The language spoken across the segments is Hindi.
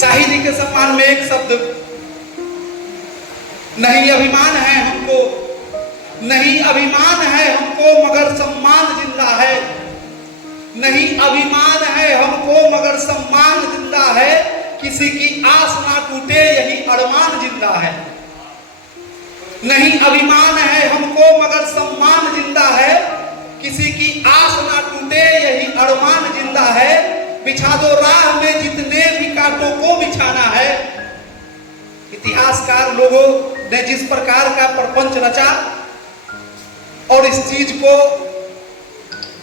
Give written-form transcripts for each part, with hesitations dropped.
शाही जी के सम्मान में एक शब्द, नहीं अभिमान है हमको, नहीं अभिमान है हमको मगर सम्मान जिंदा है, नहीं अभिमान है हमको मगर सम्मान जिंदा है, किसी की आस ना टूटे यही अरमान जिंदा है। नहीं अभिमान है हमको मगर सम्मान जिंदा है, किसी की आस ना टूटे यही अरमान जिंदा है। बिछा दो राह में जितने भी कांटों को बिछाना है। इतिहासकार लोगों ने जिस प्रकार का प्रपंच रचा और इस चीज को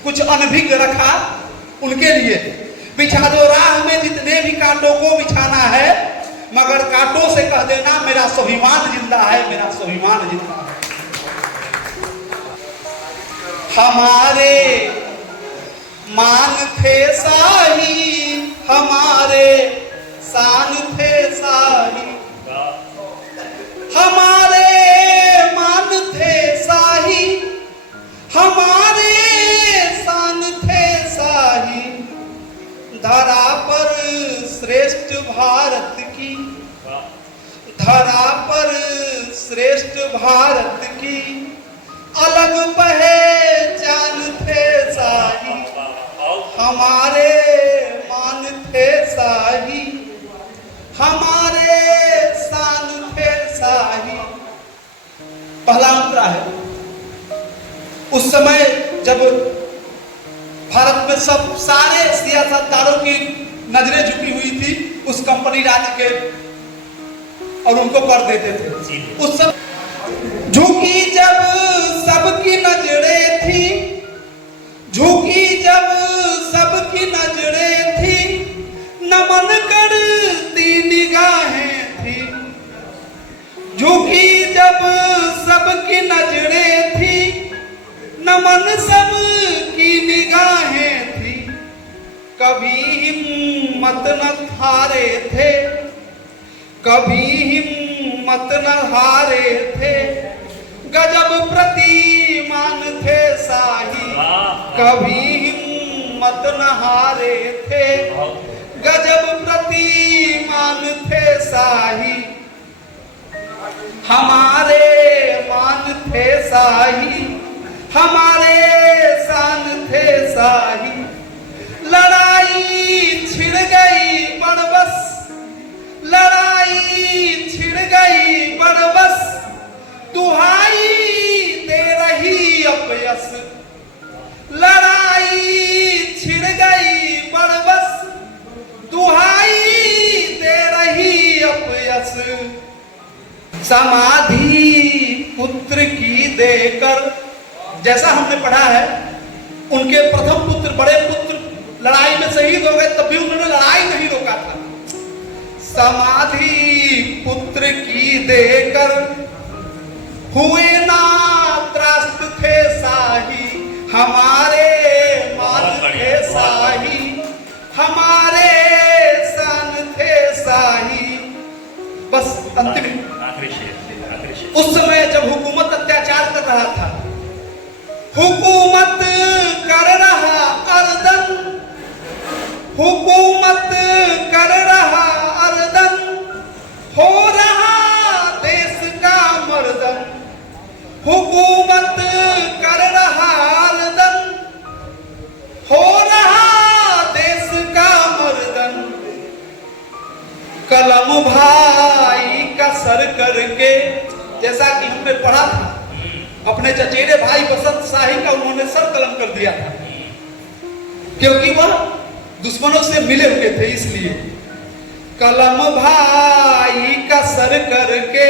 कुछ अनभिज्ञ रखा, उनके लिए बिछा दो राह में जितने भी कांटों को बिछाना है, मगर कांटों से कह देना मेरा स्वाभिमान जिंदा है, मेरा स्वाभिमान जिंदा है। हमारे मान थे शाही, हमारे शान थे शाही, हमारे मान थे शाही, हमारे शान थे शाही। धरा पर श्रेष्ठ भारत की, धरा पर श्रेष्ठ भारत की अलग पहचान थे शाही, हमारे मान थे शाही, हमारे शान थे शाही। पहला अंतरा है, उस समय जब भारत में सब सारे सियासतदारों की नजरें झुकी हुई थी उस कंपनी राज के, और उनको कर देते थे। उस समय झुकी जब सबकी नजरें थी, झुकी जब सबकी नजरें थी, नमन करती निगाहें थी। झुकी जब सबकी नजरें थी, नमन सबकी निगाहें थी। कभी हिम्मत न हारे थे, कभी हिम्मत न हारे थे, गजब प्रतिमान थे शाही, कभी हिम्मत न हारे थे, गजब प्रतिमान थे शाही। हमारे मान थे शाही, हमारे शान थे शाही। लड़ाई छिड़ गई बड़बस, लड़ाई छिड़ गई बड़बस, दुहाई दे रही अपयस। लड़ाई छिड़ गई बड़बस, दुहाई दे रही अपयस। समाधि पुत्र की देकर, जैसा हमने पढ़ा है उनके प्रथम पुत्र, बड़े पुत्र लड़ाई में शहीद हो गए, तब भी उन्होंने लड़ाई नहीं रोका था। समाधि पुत्र की देकर हुए ना त्रस्त थे शाही, हमारे मान थे शाही, हमारे शान थे शाही। बस अंतिम, उस समय जब हुकूमत अत्याचार कर रहा था, हुकूमत कर रहा अर्दन, हुकूमत कर रहा अर्दन, हो रहा देश का मर्दन। हुकूमत कर रहा अर्दन, हो रहा देश का मर्दन। कलम भाई का सर करके, जैसा कि हमने पढ़ा था, अपने चचेरे भाई बसंत शाही का उन्होंने सर कलम कर दिया था, क्योंकि वह दुश्मनों से मिले हुए थे। इसलिए कलम भाई का सर करके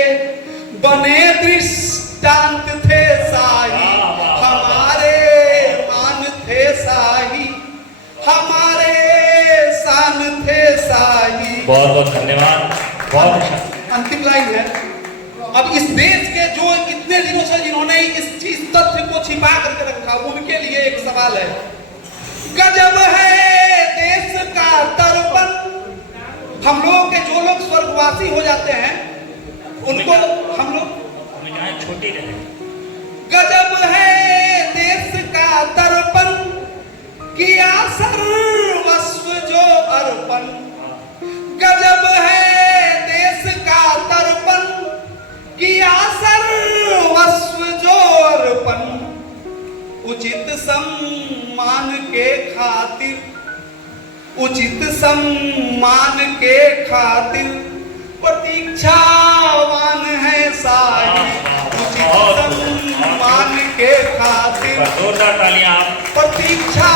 बने दृष्टांत थे शाही, हमारे मान थे शाही, हमारे शान थे शाही। बहुत बहुत धन्यवाद। बहुत अंतिम लाइन है, अब इस देश के जो इतने दिनों से जिन्होंने इस चीज तथ्य को छिपा करके रखा, उनके लिए एक सवाल है। गजब है देश का तर्पण, हम लोग के जो लोग स्वर्गवासी हो जाते हैं उनको हम लोग छोटी रहे। गजब है देश का तर्पण, किया सर्वस्व जो अर्पण। गजब सम्मान के खातिर, उचित सम्मान के खातिर प्रतीक्षावान है साई। उचित सम्मान के खातिर जोरदार तालियां आप। प्रतीक्षा